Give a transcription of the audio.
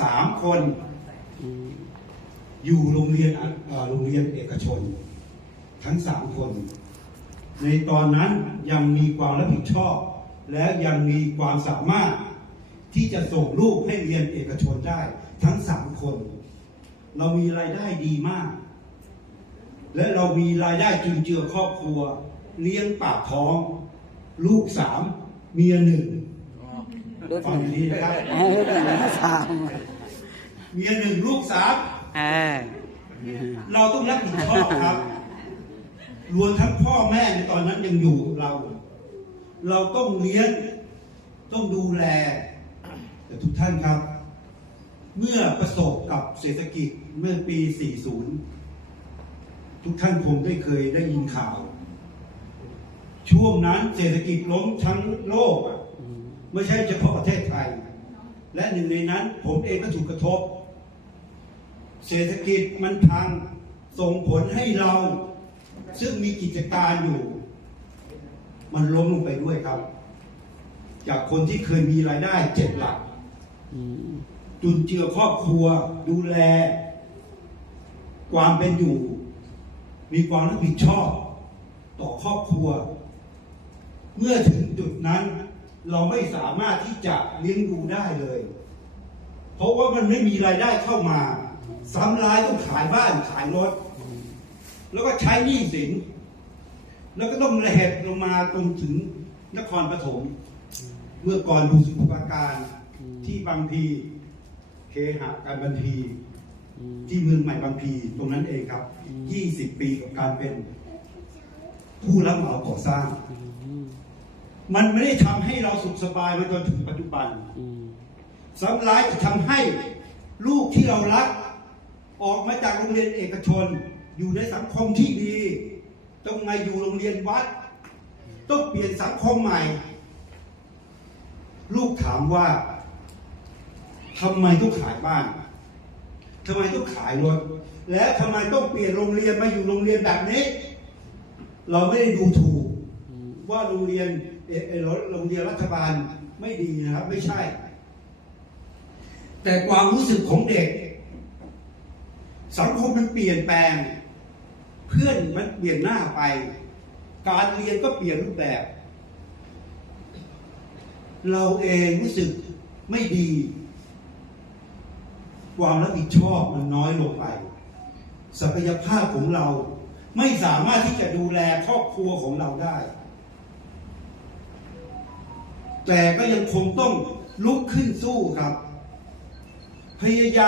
สามคนอยู่โรงเรียนโรงเรียนเอกชน ทั้งสามคน ในตอนนั้นยังมีความรับผิดชอบ และยังมีความสามารถที่จะส่งลูกให้เรียนเอกชนได้ทั้งสามคน เรามีรายได้ดีมาก และเรามีรายได้จุนเจือครอบครัว เลี้ยงปากท้อง ลูกสามเมียหนึ่ง ลูกฟัหงนึ่งดีๆนะครับเออลูกหนึ่งและสามเมียหนึ่งลูกสามเออเราต้องรับผิดชอบครับ รวมทั้งพ่อแม่ในตอนนั้นยังอยู่กับเรา เราต้องเลี้ยง ต้องดูแล แต่ทุกท่านครับ เมื่อประสบกับเศรษฐกิจเมื่อปี 40 ทุกท่านคงได้เคยได้ยินข่าว ช่วงนั้นเศรษฐกิจล้มทั้งโลกอะ ไม่ใช่เฉพาะประเทศไทย และหนึ่งในนั้นผมเองก็ถูกกระทบ เศรษฐกิจมันพังส่งผลให้เรา ซึ่งมีกิจการอยู่ มันล้มลงไปด้วยครับ จากคนที่เคยมีรายได้เจ็ดหลักจุนเจือครอบครัว ดูแล ความเป็นอยู่ มีความรับผิดชอบ ต่อครอบครัว เมื่อถึงจุดนั้น เราไม่สามารถที่จะเลี้ยงดูได้เลย เพราะว่ามันไม่มีรายได้เข้ามาซ้ำร้ายต้องขายบ้านขายรถ แล้วก็ใช้หนี้สิน แล้วก็ต้องระเหตุลงมาตรงถึงนครปฐมเมื่อก่อนดูสุปราการที่บางพีเคหะการบันทีที่เมืองใหม่บางพีตรงนั้นเองครับ 20 ปีกับการเป็นผู้รับเหมาก่อสร้าง มมันไม่ได้ทำให้เราสุขสบายมาจนถึงปัจจุบันอืมซ้ำร้ายจะทำให้ลูกที่เรารัก ออกมาจากโรงเรียนเอกชน อยู่ในสังคมที่ดีต้องมาอยู่โรงเรียนวัด ต้องเปลี่ยนสังคมใหม่ ลูกถามว่าทำไมต้องขายบ้านทำไมต้องขายรถและทำไมต้องเปลี่ยนโรงเรียนมาอยู่โรงเรียนแบบนี้ เราไม่ได้ดูถูกอืมว่าโรงเรียน เอ่อเอโรงเรียนรัฐบาลไม่ดีนะครับ ไม่ใช่ แต่ความรู้สึกของเด็ก สังคมมันเปลี่ยนแปลง เพื่อนมันเปลี่ยนหน้าไป การเรียนก็เปลี่ยนรูปแบบ เราเองรู้สึกไม่ดี ความรับผิดชอบมันน้อยลงไป ศักยภาพของเราไม่สามารถที่จะดูแลครอบครัวของเราได้ แต่ก็ยังคงต้องลุกขึ้นสู้ครับ พยายาม